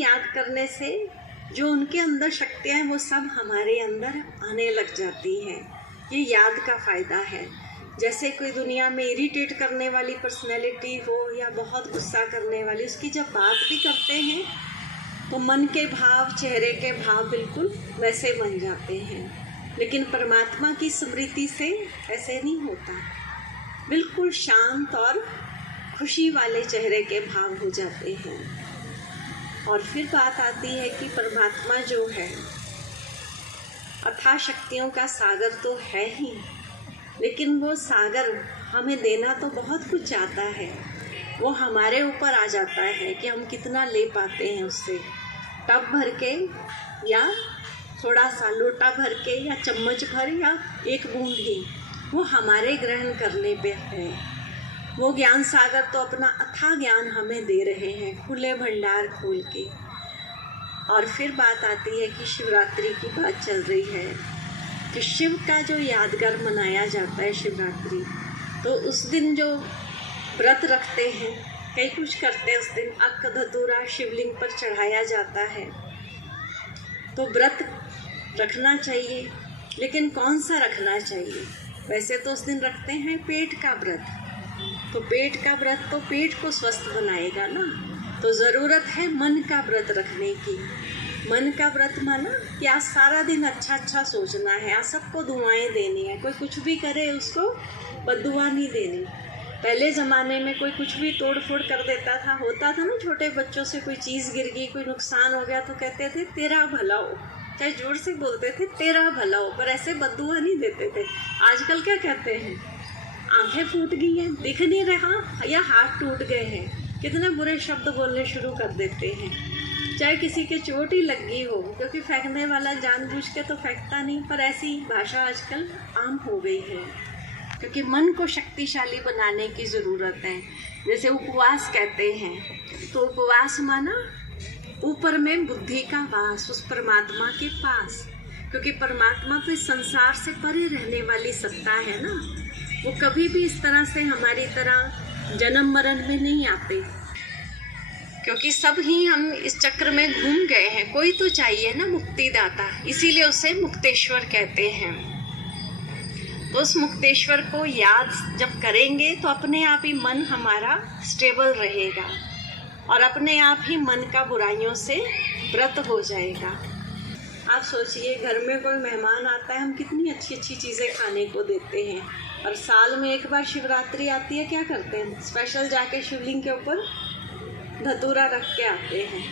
याद करने से जो उनके अंदर शक्तियाँ हैं वो सब हमारे अंदर आने लग जाती हैं। ये याद का फ़ायदा है। जैसे कोई दुनिया में इरिटेट करने वाली पर्सनैलिटी हो या बहुत गुस्सा करने वाली, उसकी जब बात भी करते हैं तो मन के भाव, चेहरे के भाव बिल्कुल वैसे बन जाते हैं। लेकिन परमात्मा की स्मृति से ऐसे नहीं होता। बिल्कुल शांत और खुशी वाले चेहरे के भाव हो जाते हैं। और फिर बात आती है कि परमात्मा जो है अथाह शक्तियों का सागर तो है ही, लेकिन वो सागर हमें देना तो बहुत कुछ चाहता है। वो हमारे ऊपर आ जाता है कि हम कितना ले पाते हैं उससे। टब भर के या थोड़ा सा लोटा भर के या चम्मच भर या एक बूंद ही, वो हमारे ग्रहण करने पे है। वो ज्ञान सागर तो अपना अथाह ज्ञान हमें दे रहे हैं, खुले भंडार खोल के। और फिर बात आती है कि शिवरात्रि की बात चल रही है कि शिव का जो यादगार मनाया जाता है शिवरात्रि, तो उस दिन जो व्रत रखते हैं, कई कुछ करते हैं उस दिन, अक्क धतूरा शिवलिंग पर चढ़ाया जाता है। तो व्रत रखना चाहिए, लेकिन कौन सा रखना चाहिए? वैसे तो उस दिन रखते हैं पेट का व्रत, तो पेट का व्रत तो पेट को स्वस्थ बनाएगा ना। तो ज़रूरत है मन का व्रत रखने की। मन का व्रत माना कि आज सारा दिन अच्छा अच्छा सोचना है, आज सबको दुआएं देनी है, कोई कुछ भी करे उसको बद्दुआ नहीं देनी। पहले ज़माने में कोई कुछ भी तोड़ फोड़ कर देता था, होता था ना, छोटे बच्चों से कोई चीज़ गिर गई, कोई नुकसान हो गया तो कहते थे तेरा भला हो, चाहे जोर से बोलते थे तेरा भला हो, पर ऐसे बद्दुआ नहीं देते थे। आजकल क्या कहते हैं, आंखें फूट गई हैं, दिख नहीं रहा, या हाथ टूट गए हैं, कितने बुरे शब्द बोलने शुरू कर देते हैं। चाहे किसी के चोट ही लग गई हो, क्योंकि फेंकने वाला जानबूझ के तो फेंकता नहीं, पर ऐसी भाषा आजकल आम हो गई है, क्योंकि मन को शक्तिशाली बनाने की ज़रूरत है। जैसे उपवास कहते हैं, तो उपवास माना ऊपर में बुद्धि का वास, उस परमात्मा के पास, क्योंकि परमात्मा तो इस संसार से परे रहने वाली सत्ता है ना। वो कभी भी इस तरह से हमारी तरह जन्म मरण में नहीं आते, क्योंकि सब ही हम इस चक्र में घूम गए हैं। कोई तो चाहिए ना मुक्तिदाता, इसीलिए उसे मुक्तेश्वर कहते हैं। तो उस मुक्तेश्वर को याद जब करेंगे तो अपने आप ही मन हमारा स्टेबल रहेगा और अपने आप ही मन का बुराइयों से व्रत हो जाएगा। आप सोचिए, घर में कोई मेहमान आता है, हम कितनी अच्छी अच्छी चीज़ें खाने को देते हैं, और साल में एक बार शिवरात्रि आती है, क्या करते हैं, स्पेशल जाके शिवलिंग के ऊपर धतूरा रख के आते हैं।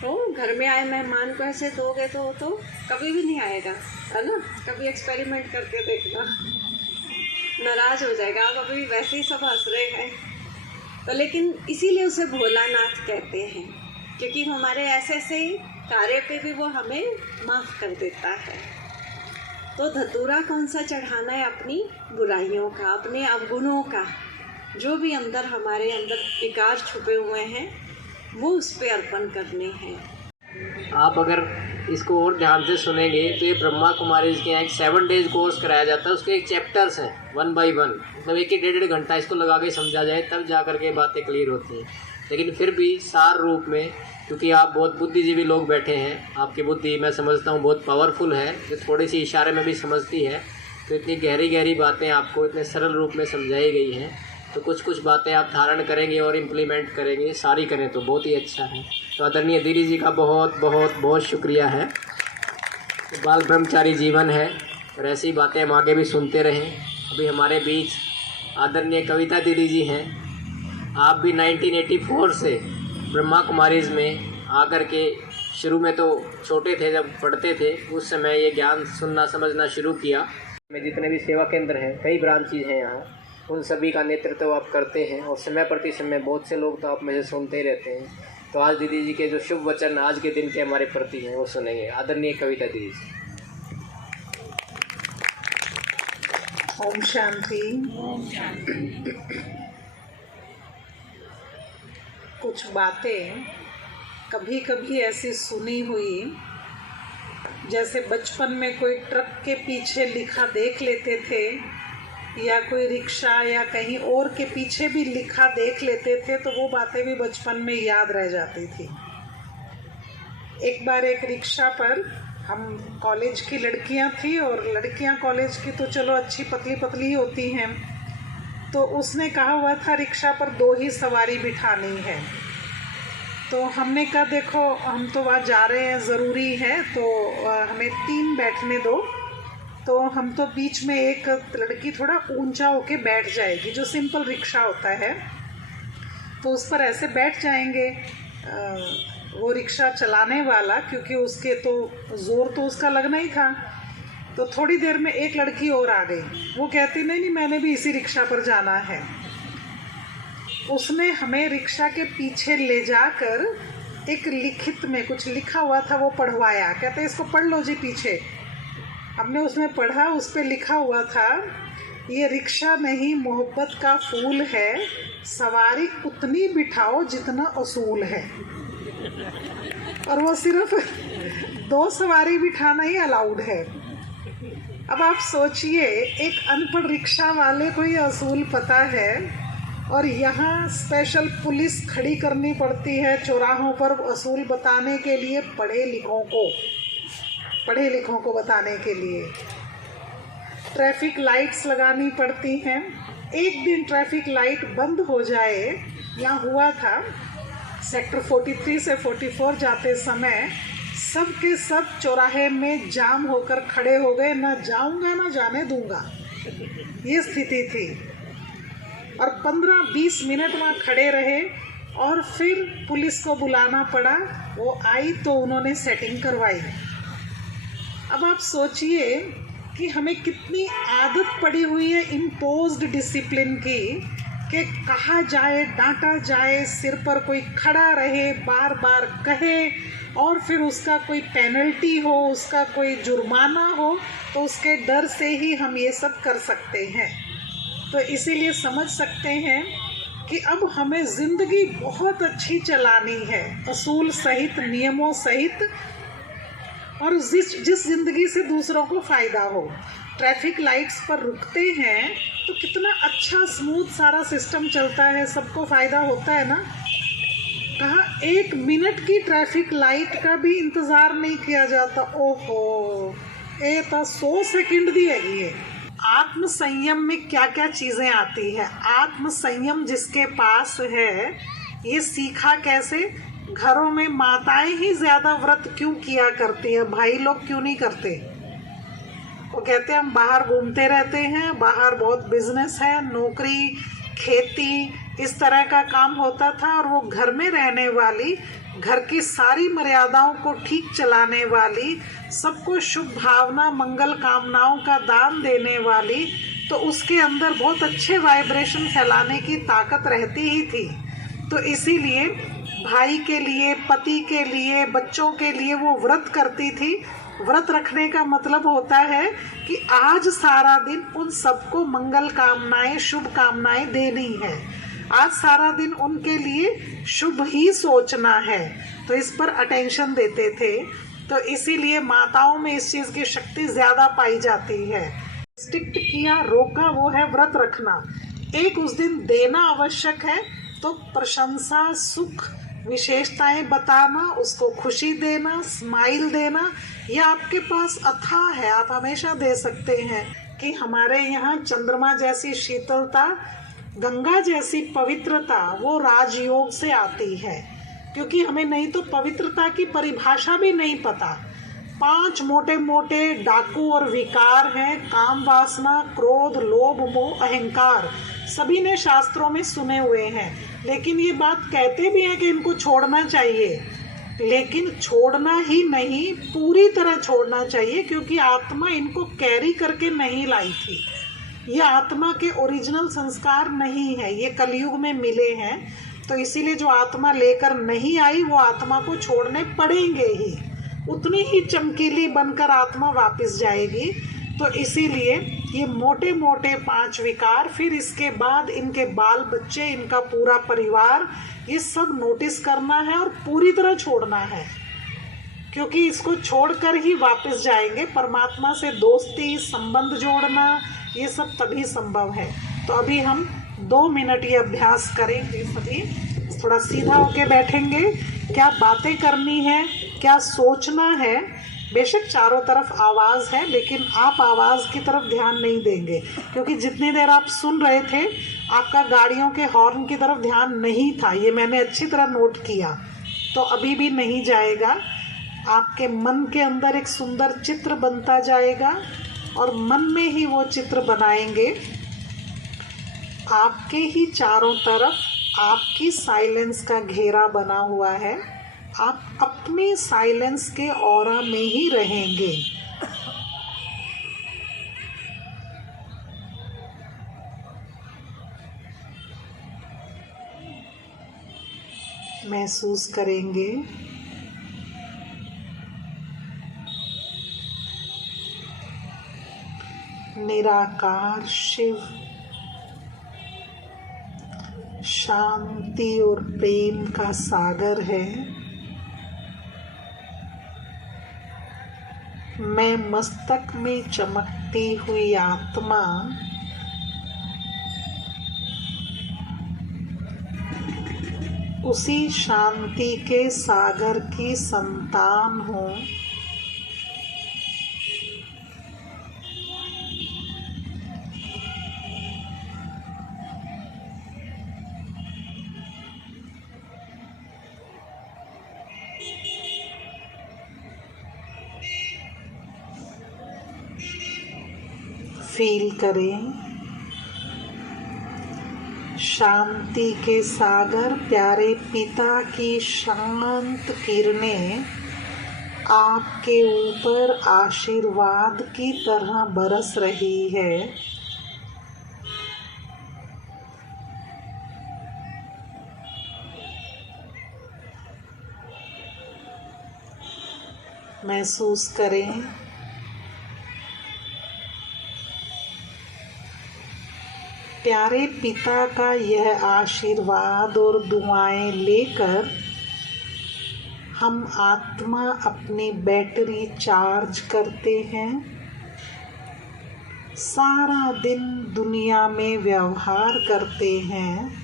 तो घर में आए मेहमान को ऐसे दोगे तो कभी भी नहीं आएगा, है ना। कभी एक्सपेरिमेंट करके देखना, नाराज़ हो जाएगा। आप अभी वैसे ही सब हंस रहे हैं, तो लेकिन इसीलिए उसे भोलानाथ कहते हैं, क्योंकि हमारे ऐसे ऐसे कार्य पे भी वो हमें माफ़ कर देता है। तो धतूरा कौन सा चढ़ाना है? अपनी बुराइयों का, अपने अवगुणों का, जो भी अंदर हमारे अंदर विकार छुपे हुए हैं वो उस पे अर्पण करने हैं। आप अगर इसको और ध्यान से सुनेंगे तो ये ब्रह्मा कुमारीज के यहाँ एक 7 डेज कोर्स कराया जाता है। उसके एक चैप्टर्स हैं 1 by 1, मतलब एक 1.5 घंटा इसको लगा के समझा जाए तब जा कर के बातें क्लियर होती हैं। लेकिन फिर भी सार रूप में, क्योंकि आप बहुत बुद्धिजीवी लोग बैठे हैं, आपकी बुद्धि मैं समझता हूँ बहुत पावरफुल है, जो थोड़ी सी इशारे में भी समझती है, तो इतनी गहरी गहरी बातें आपको इतने सरल रूप में समझाई गई हैं। तो कुछ कुछ बातें आप धारण करेंगे और इम्प्लीमेंट करेंगे, सारी करें तो बहुत ही अच्छा है। तो आदरणीय दीदी जी का बहुत बहुत बहुत शुक्रिया है। बाल ब्रह्मचारी जीवन है और ऐसी बातें हम आगे भी सुनते रहें। अभी हमारे बीच आदरणीय कविता दीदी जी हैं। आप भी 1984 से ब्रह्मा कुमारीज़ में आकर के, शुरू में तो छोटे थे जब पढ़ते थे, उस समय ये ज्ञान सुनना समझना शुरू किया। में जितने भी सेवा केंद्र हैं, कई ब्रांचेज हैं यहाँ, उन सभी का नेतृत्व आप करते हैं और समय प्रति समय बहुत से लोग तो आप मुझे सुनते ही रहते हैं। तो आज दीदी जी के जो शुभ वचन आज के दिन के हमारे प्रति हैं वो सुनेंगे। आदरणीय कविता दीदी जी। ओम शांति। कुछ बातें कभी कभी ऐसी सुनी हुई, जैसे बचपन में कोई ट्रक के पीछे लिखा देख लेते थे, या कोई रिक्शा या कहीं और के पीछे भी लिखा देख लेते थे, तो वो बातें भी बचपन में याद रह जाती थी। एक बार एक रिक्शा पर हम कॉलेज की लड़कियां थी, और लड़कियां कॉलेज की तो चलो अच्छी पतली पतली ही होती हैं, तो उसने कहा हुआ था रिक्शा पर 2 ही सवारी बिठानी है। तो हमने कहा देखो हम तो वहाँ जा रहे हैं, ज़रूरी है, तो हमें 3 बैठने दो। तो हम तो बीच में एक लड़की थोड़ा ऊंचा होके बैठ जाएगी, जो सिंपल रिक्शा होता है, तो उस पर ऐसे बैठ जाएंगे। वो रिक्शा चलाने वाला, क्योंकि उसके तो ज़ोर तो उसका लगना ही था, तो थोड़ी देर में एक लड़की और आ गई। वो कहती नहीं मैंने भी इसी रिक्शा पर जाना है। उसने हमें रिक्शा के पीछे ले जाकर एक लिखित में कुछ लिखा हुआ था वो पढ़वाया। कहते इसको पढ़ लो जी पीछे। हमने उसमें पढ़ा, उस पर लिखा हुआ था ये रिक्शा नहीं मोहब्बत का फूल है, सवारी उतनी बिठाओ जितना असूल है। और वो सिर्फ 2 सवारी बिठाना ही अलाउड है। अब आप सोचिए एक अनपढ़ रिक्शा वाले को ये असूल पता है, और यहाँ स्पेशल पुलिस खड़ी करनी पड़ती है चौराहों पर असूल बताने के लिए, पढ़े लिखों को बताने के लिए। ट्रैफिक लाइट्स लगानी पड़ती हैं। एक दिन ट्रैफिक लाइट बंद हो जाए, यहाँ हुआ था सेक्टर 43 से 44 जाते समय सब के सब चौराहे में जाम होकर खड़े हो गए, ना जाऊंगा ना जाने दूंगा, ये स्थिति थी। और 15-20 मिनट वहाँ खड़े रहे, और फिर पुलिस को बुलाना पड़ा। वो आई तो उन्होंने सेटिंग करवाई। अब आप सोचिए कि हमें कितनी आदत पड़ी हुई है इम्पोज्ड डिसिप्लिन की, कि कहा जाए, डांटा जाए, सिर पर कोई खड़ा रहे, बार बार कहे, और फिर उसका कोई पेनल्टी हो, उसका कोई जुर्माना हो, तो उसके डर से ही हम ये सब कर सकते हैं। तो इसीलिए समझ सकते हैं कि अब हमें ज़िंदगी बहुत अच्छी चलानी है, असूल सहित, नियमों सहित, और जिस ज़िंदगी से दूसरों को फ़ायदा हो। ट्रैफिक लाइट्स पर रुकते हैं तो कितना अच्छा स्मूथ सारा सिस्टम चलता है, सबको फ़ायदा होता है ना। कहाँ 1 मिनट की ट्रैफिक लाइट का भी इंतज़ार नहीं किया जाता। ओहो, ये तो 100 सेकंड दी हैगी है। आत्म संयम में क्या क्या चीज़ें आती है। आत्म संयम जिसके पास है, ये सीखा कैसे? घरों में माताएं ही ज़्यादा व्रत क्यों किया करती हैं, भाई लोग क्यों नहीं करते? वो कहते हैं हम बाहर घूमते रहते हैं, बाहर बहुत बिजनेस है, नौकरी, खेती, इस तरह का काम होता था, और वो घर में रहने वाली, घर की सारी मर्यादाओं को ठीक चलाने वाली, सबको शुभ भावना, मंगल कामनाओं का दान देने वाली, तो उसके अंदर बहुत अच्छे वाइब्रेशन फैलाने की ताकत रहती ही थी। तो इसीलिए भाई के लिए, पति के लिए, बच्चों के लिए वो व्रत करती थी। व्रत रखने का मतलब होता है कि आज सारा दिन उन सबको मंगल कामनाएं, शुभ कामनाएं देनी है। आज सारा दिन उनके लिए शुभ ही सोचना है, तो इस पर अटेंशन देते थे। तो इसीलिए माताओं में इस चीज़ की शक्ति ज़्यादा पाई जाती है। स्ट्रिक्ट किया, रोका, वो है व्रत रखना। एक उस दिन देना आवश्यक है, तो प्रशंसा, सुख, विशेषताएं बताना, उसको खुशी देना, स्माइल देना, ये आपके पास अथाह है, आप हमेशा दे सकते हैं। कि हमारे यहाँ चंद्रमा जैसी शीतलता, गंगा जैसी पवित्रता, वो राजयोग से आती है। क्योंकि हमें नहीं तो पवित्रता की परिभाषा भी नहीं पता। 5 मोटे मोटे डाकू और विकार हैं, काम, वासना, क्रोध, लोभ, मोह, अहंकार। सभी ने शास्त्रों में सुने हुए हैं, लेकिन ये बात कहते भी हैं कि इनको छोड़ना चाहिए। लेकिन छोड़ना ही नहीं, पूरी तरह छोड़ना चाहिए, क्योंकि आत्मा इनको कैरी करके नहीं लाई थी। ये आत्मा के ओरिजिनल संस्कार नहीं है, ये कलयुग में मिले हैं। तो इसीलिए जो आत्मा लेकर नहीं आई, वो आत्मा को छोड़ने पड़ेंगे ही। उतनी ही चमकीली बनकर आत्मा वापस जाएगी। तो इसीलिए ये मोटे मोटे 5 विकार, फिर इसके बाद इनके बाल बच्चे, इनका पूरा परिवार, ये सब नोटिस करना है और पूरी तरह छोड़ना है। क्योंकि इसको छोड़कर ही वापस जाएंगे। परमात्मा से दोस्ती, संबंध जोड़ना, ये सब तभी संभव है। तो अभी हम 2 मिनट ये अभ्यास करेंगे। सभी थोड़ा सीधा होके बैठेंगे। क्या बातें करनी है, क्या सोचना है। बेशक चारों तरफ आवाज़ है, लेकिन आप आवाज़ की तरफ ध्यान नहीं देंगे, क्योंकि जितनी देर आप सुन रहे थे आपका गाड़ियों के हॉर्न की तरफ ध्यान नहीं था, ये मैंने अच्छी तरह नोट किया। तो अभी भी नहीं जाएगा। आपके मन के अंदर एक सुंदर चित्र बनता जाएगा और मन में ही वो चित्र बनाएंगे। आपके ही चारों तरफ आपकी साइलेंस का घेरा बना हुआ है, आप अपने साइलेंस के ऑरा में ही रहेंगे। महसूस करेंगे निराकार शिव शांति और प्रेम का सागर है। मैं मस्तक में चमकती हुई आत्मा उसी शांति के सागर की संतान हूँ। फील करें शांति के सागर प्यारे पिता की शांत किरणें आपके ऊपर आशीर्वाद की तरह बरस रही है। महसूस करें प्यारे पिता का यह आशीर्वाद और दुआएं लेकर हम आत्मा अपनी बैटरी चार्ज करते हैं। सारा दिन दुनिया में व्यवहार करते हैं,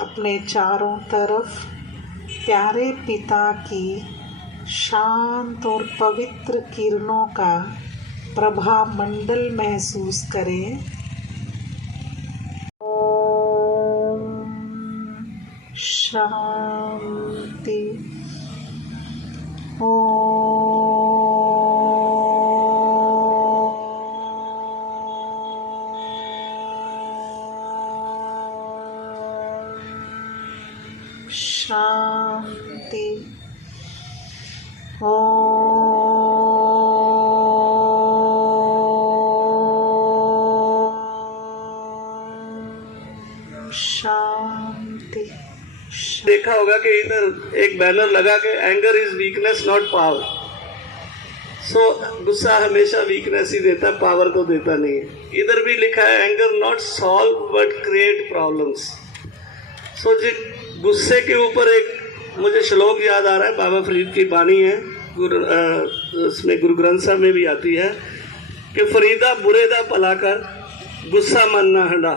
अपने चारों तरफ प्यारे पिता की शांत और पवित्र किरणों का प्रभा मंडल महसूस करें। ओम शांति। शांति। शांति। देखा होगा कि इधर एक बैनर लगा के anger is weakness not power. सो गुस्सा हमेशा वीकनेस ही देता है, पावर को देता नहीं है। इधर भी लिखा है anger not solve but create problems. So जी गुस्से के ऊपर एक मुझे श्लोक याद आ रहा है, बाबा फरीद की बानी है, उसमें गुरु ग्रंथ साहब में भी आती है कि फरीदा बुरे दा भला कर गुस्सा मन ना हंडा।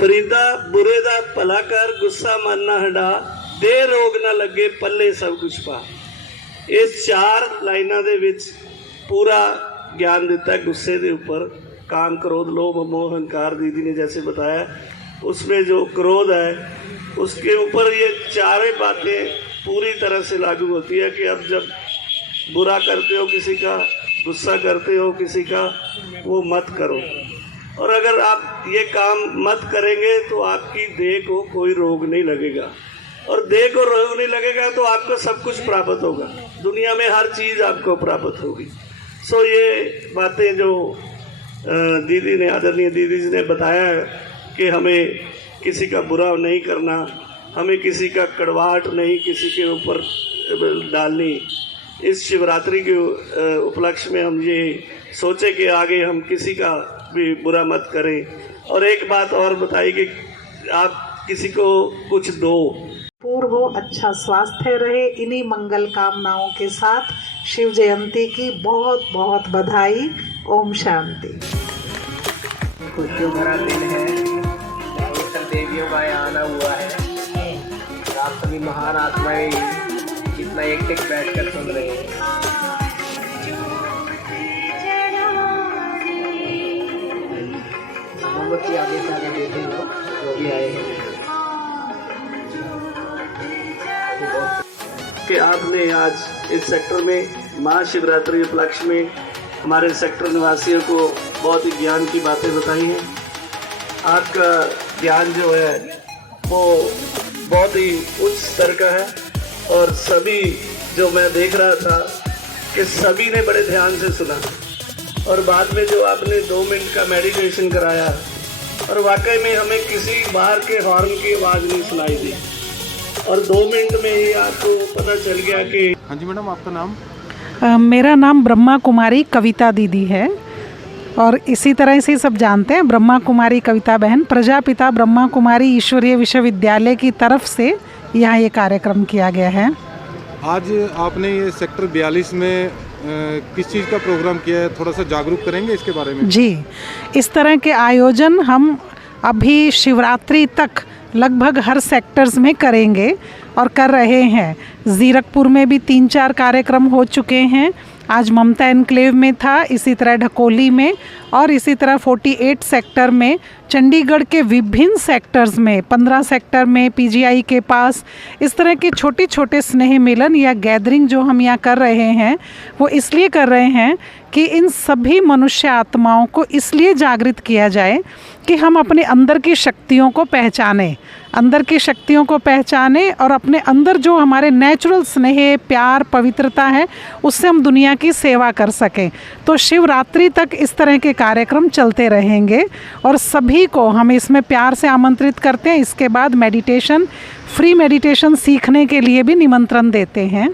फरीदा बुरे दा भला कर गुस्सा मन ना हंडा, दे रोग ना लगे पल्ले सब कुछ पा। इस 4 लाइनों के विच पूरा ज्ञान दिता है गुस्से के ऊपर। काम क्रोध लोभ मोह अहंकार, दीदी ने जैसे बताया, उसमें जो क्रोध है उसके ऊपर ये 4 बातें पूरी तरह से लागू होती है कि अब जब बुरा करते हो किसी का, गुस्सा करते हो किसी का, वो मत करो। और अगर आप ये काम मत करेंगे तो आपकी देह को कोई रोग नहीं लगेगा, और देह को रोग नहीं लगेगा तो आपको सब कुछ प्राप्त होगा, दुनिया में हर चीज़ आपको प्राप्त होगी। सो ये बातें जो दीदी ने, आदरणीय दीदी जी ने बताया कि हमें किसी का बुरा नहीं करना, हमें किसी का कड़वाहट नहीं किसी के ऊपर डालनी। इस शिवरात्रि के उपलक्ष्य में हम ये सोचे कि आगे हम किसी का भी बुरा मत करें। और एक बात और बताई कि आप किसी को कुछ दो। पूर्ण हो, अच्छा स्वास्थ्य रहे, इन्हीं मंगल कामनाओं के साथ शिव जयंती की बहुत बहुत बधाई। ओम शांति। खुशियों भरा दिन है, सब देवियों का यहाँ आना हुआ है। आप सभी महान आत्माएं इतना एक बैठ कर सुन रहे हैं। मोमबत्ती आगे से आगे देते हैं जो भी आए हैं कि आपने आज इस सेक्टर में महाशिवरात्रि उपलक्ष्य में हमारे सेक्टर निवासियों को बहुत ही ज्ञान की बातें बताई हैं। आपका ज्ञान जो है वो बहुत ही उच्च स्तर का है और सभी जो मैं देख रहा था कि सभी ने बड़े ध्यान से सुना और बाद में जो आपने 2 मिनट का मेडिटेशन कराया और वाकई में हमें किसी बाहर के हॉर्न की आवाज़ नहीं सुनाई दी और 2 मिनट में ही आपको पता चल गया कि। हाँ जी मैडम, आपका नाम? मेरा नाम ब्रह्मा कुमारी कविता दीदी है और इसी तरह से सब जानते हैं ब्रह्मा कुमारी कविता बहन। प्रजापिता ब्रह्मा कुमारी ईश्वरीय विश्वविद्यालय की तरफ से यहाँ ये कार्यक्रम किया गया है। आज आपने ये सेक्टर 42 में किस चीज़ का प्रोग्राम किया है, थोड़ा सा जागरूक करेंगे इसके बारे में? जी, इस तरह के आयोजन हम अभी शिवरात्रि तक लगभग हर सेक्टर्स में करेंगे और कर रहे हैं। ज़ीरकपुर में भी 3-4 कार्यक्रम हो चुके हैं। आज ममता एनक्लेव में था, इसी तरह ढकोली में और इसी तरह 48 सेक्टर में, चंडीगढ़ के विभिन्न सेक्टर्स में, 15 सेक्टर में, पीजीआई के पास, इस तरह के छोटे छोटे स्नेह मिलन या गैदरिंग जो हम यहाँ कर रहे हैं वो इसलिए कर रहे हैं कि इन सभी मनुष्य आत्माओं को इसलिए जागृत किया जाए कि हम अपने अंदर की शक्तियों को पहचानें, अंदर की शक्तियों को पहचानें और अपने अंदर जो हमारे नेचुरल स्नेह, प्यार, पवित्रता है उससे हम दुनिया की सेवा कर सकें। तो शिवरात्रि तक इस तरह के कार्यक्रम चलते रहेंगे और सभी को हम इसमें प्यार से आमंत्रित करते हैं। इसके बाद मेडिटेशन, फ्री मेडिटेशन सीखने के लिए भी निमंत्रण देते हैं।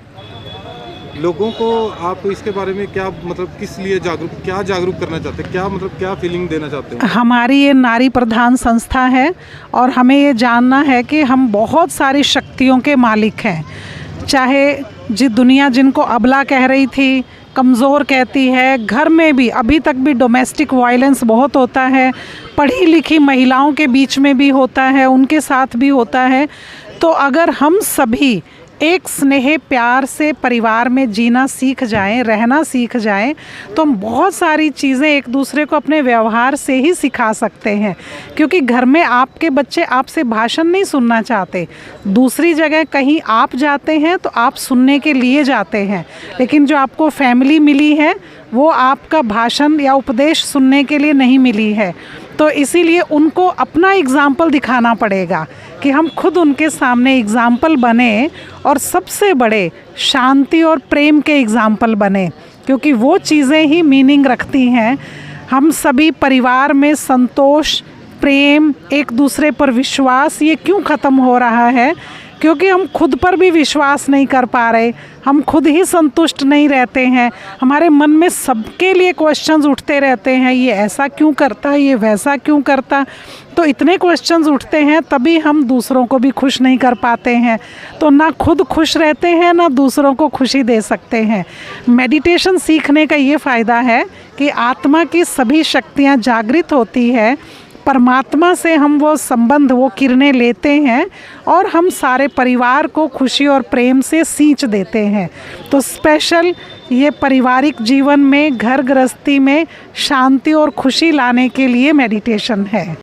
लोगों को आप इसके बारे में क्या मतलब किस लिए जागरूक करना चाहते हैं, क्या मतलब क्या फीलिंग देना चाहते हैं? हमारी ये नारी प्रधान संस्था है और हमें ये जानना है कि हम बहुत सारी शक्तियों के मालिक हैं। चाहे दुनिया जिनको अबला कह रही थी, कमज़ोर कहती है, घर में भी अभी तक भी डोमेस्टिक वायलेंस बहुत होता है, पढ़ी लिखी महिलाओं के बीच में भी होता है, उनके साथ भी होता है। तो अगर हम सभी एक स्नेह प्यार से परिवार में जीना सीख जाएं, रहना सीख जाएं, तो हम बहुत सारी चीज़ें एक दूसरे को अपने व्यवहार से ही सिखा सकते हैं। क्योंकि घर में आपके बच्चे आपसे भाषण नहीं सुनना चाहते, दूसरी जगह कहीं आप जाते हैं तो आप सुनने के लिए जाते हैं, लेकिन जो आपको फैमिली मिली है वो आपका भाषण या उपदेश सुनने के लिए नहीं मिली है। तो इसीलिए उनको अपना एग्ज़ाम्पल दिखाना पड़ेगा कि हम खुद उनके सामने एग्ज़ाम्पल बने और सबसे बड़े शांति और प्रेम के एग्ज़ाम्पल बने, क्योंकि वो चीज़ें ही मीनिंग रखती हैं। हम सभी परिवार में संतोष, प्रेम, एक दूसरे पर विश्वास ये क्यों ख़त्म हो रहा है? क्योंकि हम खुद पर भी विश्वास नहीं कर पा रहे, हम खुद ही संतुष्ट नहीं रहते हैं। हमारे मन में सबके लिए क्वेश्चंस उठते रहते हैं, ये ऐसा क्यों करता, ये वैसा क्यों करता। तो इतने क्वेश्चंस उठते हैं, तभी हम दूसरों को भी खुश नहीं कर पाते हैं। तो ना खुद खुश रहते हैं, ना दूसरों को खुशी दे सकते हैं। मेडिटेशन सीखने का ये फ़ायदा है कि आत्मा की सभी शक्तियाँ जागृत होती है, परमात्मा से हम वो संबंध, वो किरणें लेते हैं और हम सारे परिवार को खुशी और प्रेम से सींच देते हैं। तो स्पेशल ये पारिवारिक जीवन में, घर गृहस्थी में शांति और खुशी लाने के लिए मेडिटेशन है।